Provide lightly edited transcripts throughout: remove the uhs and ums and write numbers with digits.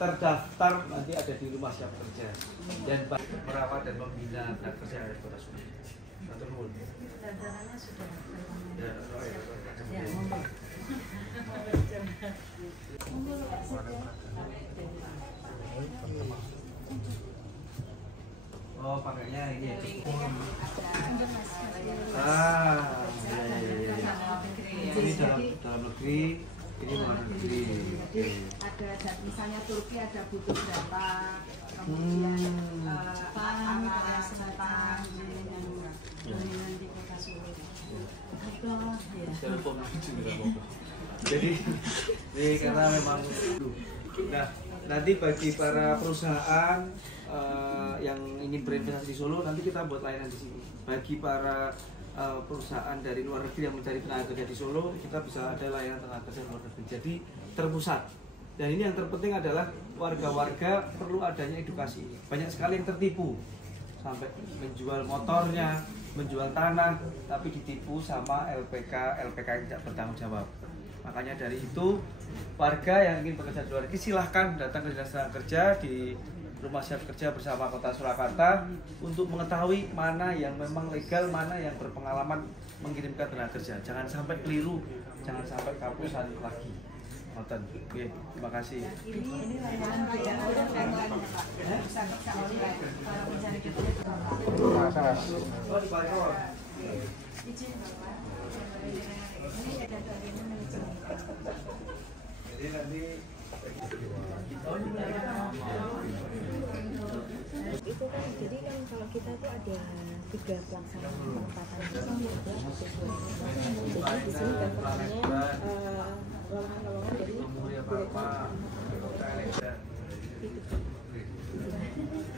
Terdaftar nanti ada di rumah siap kerja dan merawat dan membina tenaga kerja dari Kota Solo. Daftarannya sudah. Oh, pakainya ini ya. Ini dalam negeri, ini luar negeri. Jadi ada misalnya Turki ada butuh berapa, kemudian Jepang, Korea Selatan, yang di Kota Solo. Jadi karena memang nanti bagi para perusahaan yang ingin berinvestasi di Solo, nanti kita buat layanan di sini. Bagi para perusahaan dari luar negeri yang mencari tenaga kerja di Solo, kita bisa ada layanan tenaga kerja luar negeri. Jadi terpusat. Dan ini yang terpenting adalah warga-warga perlu adanya edukasi. Banyak sekali yang tertipu sampai menjual motornya, menjual tanah, tapi ditipu sama LPK yang tidak bertanggung jawab. Makanya dari itu warga yang ingin bekerja di luar negeri silahkan datang ke Dinas Tenaga Kerja di Rumah Siap Kerja bersama Kota Surakarta untuk mengetahui mana yang memang legal, mana yang berpengalaman mengirimkan tenaga kerja. Jangan sampai keliru, jangan sampai kapusan lagi. Oke, terima kasih. Ini layanan tidak online Pak. Bisa kerja online para pencari kerja. Izin Bapak. Ini ada bagian manajemen. Jadi nanti itu kan, jadi kan kalau kita tuh ada 3 pelaksanaan penempatan jadi di sini daftarnya lowongan dari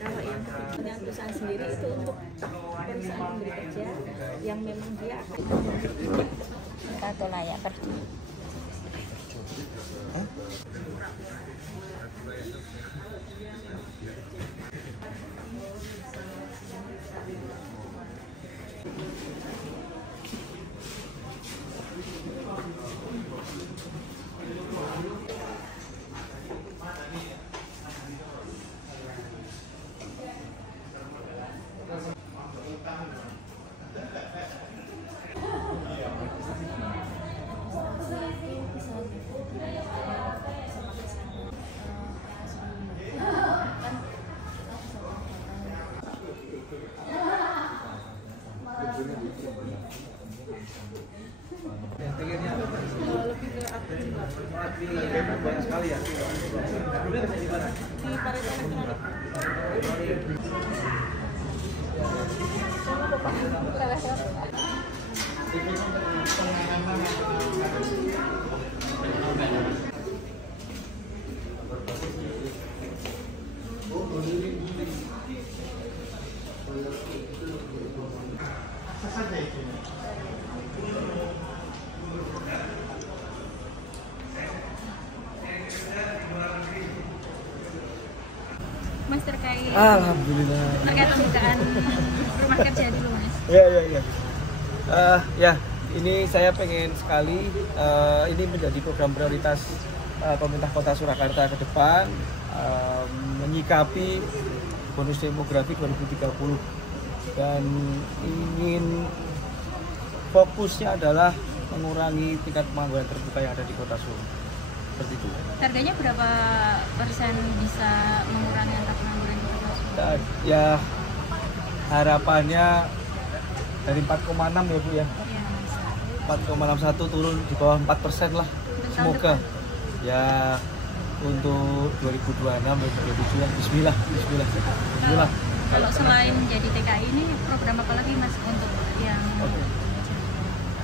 kalau yang dengan perusahaan sendiri itu untuk perusahaan pemberi kerja yang memang dia atau layak kerja. banyak sekali ya. Di Parito Mas, terkait alhamdulillah terkait pembukaan rumah kerja dulu Mas. Ya, ini saya pengen sekali ini menjadi program prioritas pemerintah Kota Surakarta ke depan, menyikapi bonus demografi 2030 dan ingin fokusnya adalah mengurangi tingkat pengangguran terbuka yang ada di Kota Solo. Seperti itu. Targetnya berapa persen bisa mengurangi angka pengangguran di Kota Solo? Ya, harapannya dari 4,6 ya Bu ya. Iya, Mas. 4,61 turun di bawah 4% lah. Semoga ya untuk 2026 dan 2027 ya. Bismillah. Kalau selain jadi TKI ini program apa lagi Mas untuk yang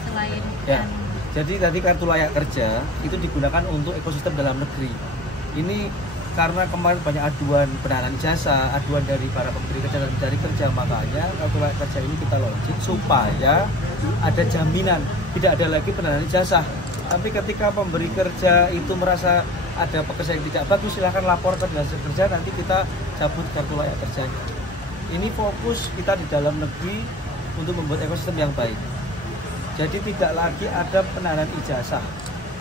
selain ya. Jadi tadi kartu layak kerja itu digunakan untuk ekosistem dalam negeri. Ini karena kemarin banyak aduan penahanan ijazah, aduan dari para pemberi kerja dan mencari kerja, makanya kartu layak kerja ini kita launching supaya ada jaminan, tidak ada lagi penahanan ijazah. Tapi ketika pemberi kerja itu merasa ada pekerja yang tidak bagus, silahkan lapor ke Dinas Kerja, nanti kita cabut kartu layak kerjanya. Ini fokus kita di dalam negeri untuk membuat ekosistem yang baik. Jadi tidak lagi ada penahanan ijazah.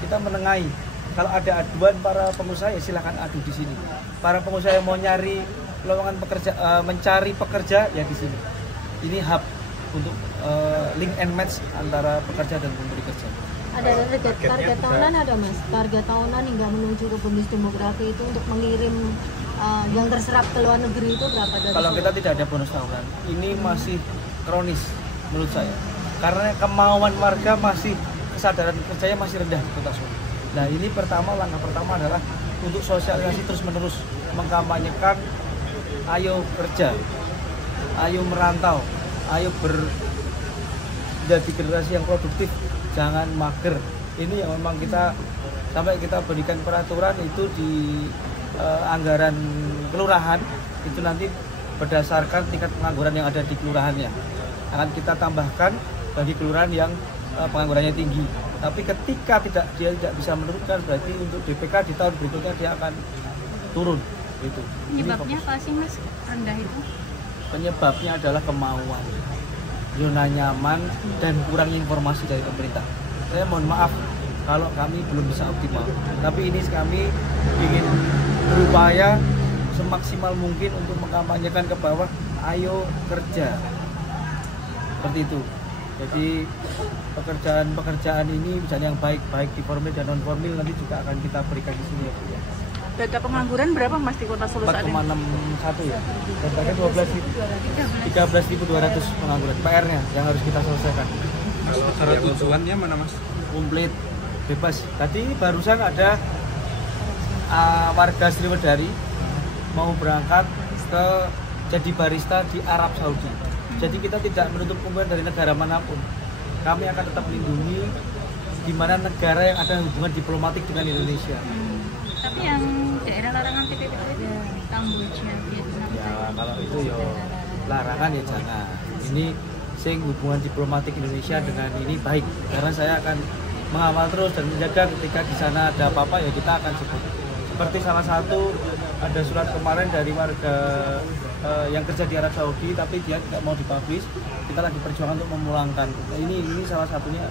Kita menengahi. Kalau ada aduan para pengusaha ya silakan adu di sini. Para pengusaha yang mau nyari lowongan pekerja, mencari pekerja ya di sini. Ini hub untuk link and match antara pekerja dan pemberi kerja. Ada target tahunan ada Mas? Target tahunan hingga menuju ke bonus demografi itu untuk mengirim yang terserap ke luar negeri itu berapa dari Kalau kita tidak ada bonus tahunan, ini masih kronis menurut saya. Karena kemauan warga masih, kesadaran kerjanya masih rendah di Kota Solo. Nah ini langkah pertama adalah untuk sosialisasi terus menerus mengkampanyekan ayo kerja, ayo merantau, ayo jadi generasi yang produktif, jangan mager. Ini yang memang kita sampai kita berikan peraturan itu di anggaran kelurahan itu nanti berdasarkan tingkat pengangguran yang ada di kelurahannya akan kita tambahkan bagi kelurahan yang penganggurannya tinggi. Tapi ketika dia tidak bisa menurunkan, berarti untuk DPK di tahun berikutnya dia akan turun. Gitu. Penyebabnya apa sih Mas rendah itu? Penyebabnya adalah kemauan, zona nyaman, dan kurang informasi dari pemerintah. Saya mohon maaf kalau kami belum bisa optimal. Tapi ini kami ingin berupaya semaksimal mungkin untuk mengkampanyekan ke bawah, ayo kerja. Seperti itu. Jadi pekerjaan ini misalnya yang baik di formil dan non formil nanti juga akan kita berikan di sini ya. Data pengangguran berapa Mas di Kota Solo saat ini? 4,61 ya. Datanya 13.200 pengangguran. PR-nya yang harus kita selesaikan. Kalau syarat tujuannya mana Mas? Komplit, bebas. Tadi barusan ada warga Sriwedari mau berangkat ke jadi barista di Arab Saudi. Jadi kita tidak menutup kemungkinan dari negara manapun. Kami akan tetap melindungi di mana negara yang ada hubungan diplomatik dengan Indonesia. Tapi yang daerah larangan TPP itu Kamboja, Vietnam. Ya kalau itu ya larangan ya jangan. Ini sing hubungan diplomatik Indonesia dengan ini baik. Karena saya akan mengawal terus dan menjaga ketika di sana ada apa-apa ya kita akan sebut. Seperti salah satu ada surat kemarin dari warga yang kerja di Arab Saudi tapi dia tidak mau dipublish, kita lagi perjuangan untuk memulangkan. Nah, ini salah satunya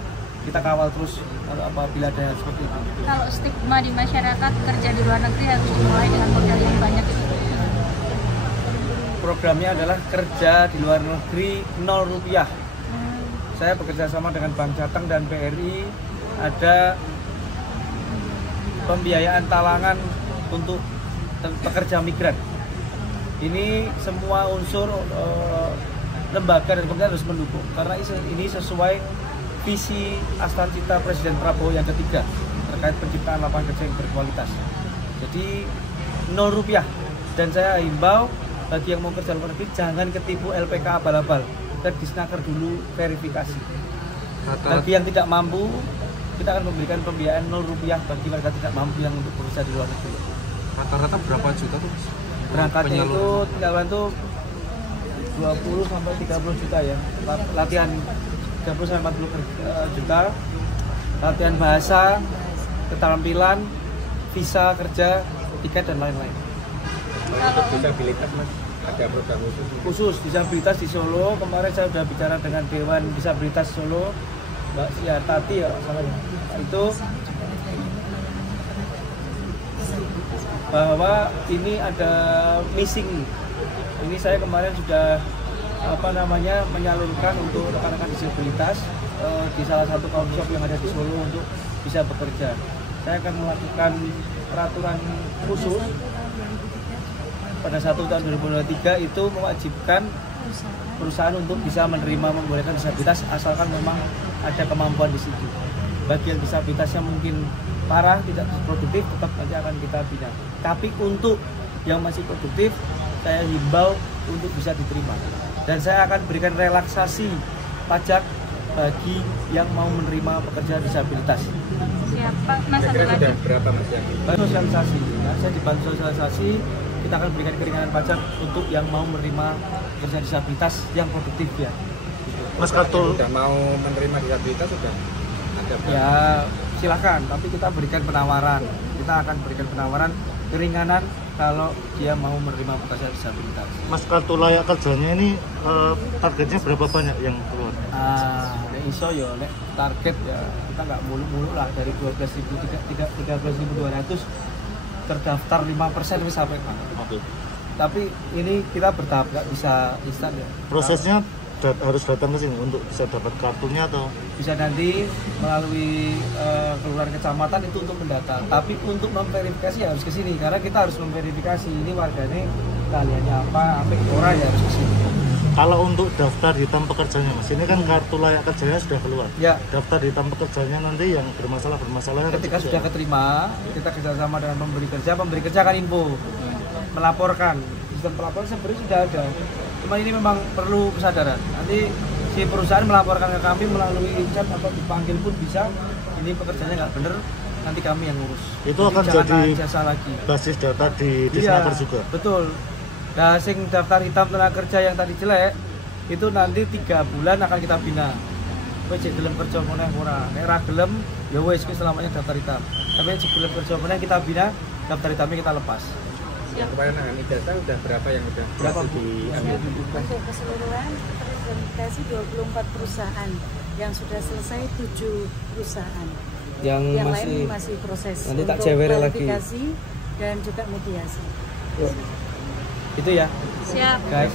kita kawal terus apabila ada seperti itu. Kalau stigma di masyarakat kerja di luar negeri harus dimulai dengan modal yang banyak itu. Programnya adalah kerja di luar negeri 0 rupiah. Saya bekerja sama dengan Bank Jateng dan BRI, ada pembiayaan talangan untuk pekerja migran. Ini semua unsur lembaga dan kementerian harus mendukung karena ini sesuai visi Astana Presiden Prabowo yang ketiga terkait penciptaan lapangan kerja yang berkualitas. Jadi 0 rupiah dan saya himbau bagi yang mau kerja luar negeri jangan ketipu LPK abal-abal dan disnaker dulu verifikasi. Bagi yang tidak mampu kita akan memberikan pembiayaan 0 rupiah bagi mereka tidak mampu yang untuk bekerja di luar negeri. Rata-rata berapa juta tuh? Berangkatnya itu tinggal bantu 20 sampai 30 juta ya. Latihan 30 sampai 40 juta. Latihan bahasa, keterampilan, visa kerja, tiket dan lain-lain. Disabilitas Mas, ada program Khusus disabilitas di Solo, kemarin saya sudah bicara dengan Dewan Disabilitas Solo, Mbak Siartati ya, itu bahwa ini ada missing. Ini saya kemarin sudah menyalurkan untuk rekan-rekan disabilitas di salah satu coffee shop yang ada di Solo untuk bisa bekerja. Saya akan melakukan peraturan khusus pada 1 tahun 2023 itu mewajibkan perusahaan untuk bisa membolehkan disabilitas asalkan memang ada kemampuan di situ. Bagi yang disabilitasnya mungkin parah, tidak produktif, tetap nanti akan kita bina. Tapi untuk yang masih produktif, saya himbau untuk bisa diterima. Dan saya akan berikan relaksasi pajak bagi yang mau menerima pekerja disabilitas. Siapa Mas satu lagi? Sudah berapa Mas ya? Bantu sosialisasi. Nah, saya dibantu sosialisasi, kita akan berikan keringanan pajak untuk yang mau menerima pekerja disabilitas yang produktif ya. Mas kalau sudah mau menerima disabilitas sudah ada Ya silakan, tapi kita berikan penawaran. Kita akan berikan penawaran keringanan kalau dia mau menerima pekerja disabilitas. Mas, kartu layak kerjanya ini targetnya berapa banyak yang keluar? Nek iso ya, nek target ya kita nggak mulu-mulu lah, dari 13.200 terdaftar 5% wis sampai mana. Oke. Tapi ini kita bertahap, nggak bisa instan ya. Prosesnya harus datang ke sini untuk bisa dapat kartunya atau Bisa nanti melalui kelurahan kecamatan itu untuk mendata. Tapi untuk memverifikasi ya harus ke sini, karena kita harus memverifikasi ini warganya kaliannya apa, sampai ora ya harus ke sini. kalau untuk daftar hitam pekerjanya, Mas, ini kan kartu layak kerjanya sudah keluar. Ya. Daftar hitam pekerjanya nanti yang bermasalah Ketika sudah keterima, kita kerjasama dengan pemberi kerja akan info, melaporkan. Sistem pelaporan sebenarnya sudah ada, cuma ini memang perlu kesadaran. Nanti si perusahaan melaporkan ke kami melalui chat atau dipanggil pun bisa. Ini pekerjaannya nggak bener, nanti kami yang ngurus. Itu akan jangan jadi jasa lagi. basis data di Disnaker juga. Betul. Nah, sing daftar hitam tenaga kerja yang tadi jelek itu nanti 3 bulan akan kita bina. Kowe cek gelem kerja meneh ora. Nek ora gelem ya wis kowe selamanya daftar hitam. Tapi cek gelem kerja meneh kita bina, daftar hitamnya kita lepas. Yang kemarin nangani data udah berapa yang udah Berapa, berhasil diambil? Untuk keseluruhan terverifikasi 24 perusahaan, yang sudah selesai 7 perusahaan. Yang lain masih proses nanti tak untuk cewek lagi. klarifikasi dan juga mediasi. Itu ya, Siap. guys.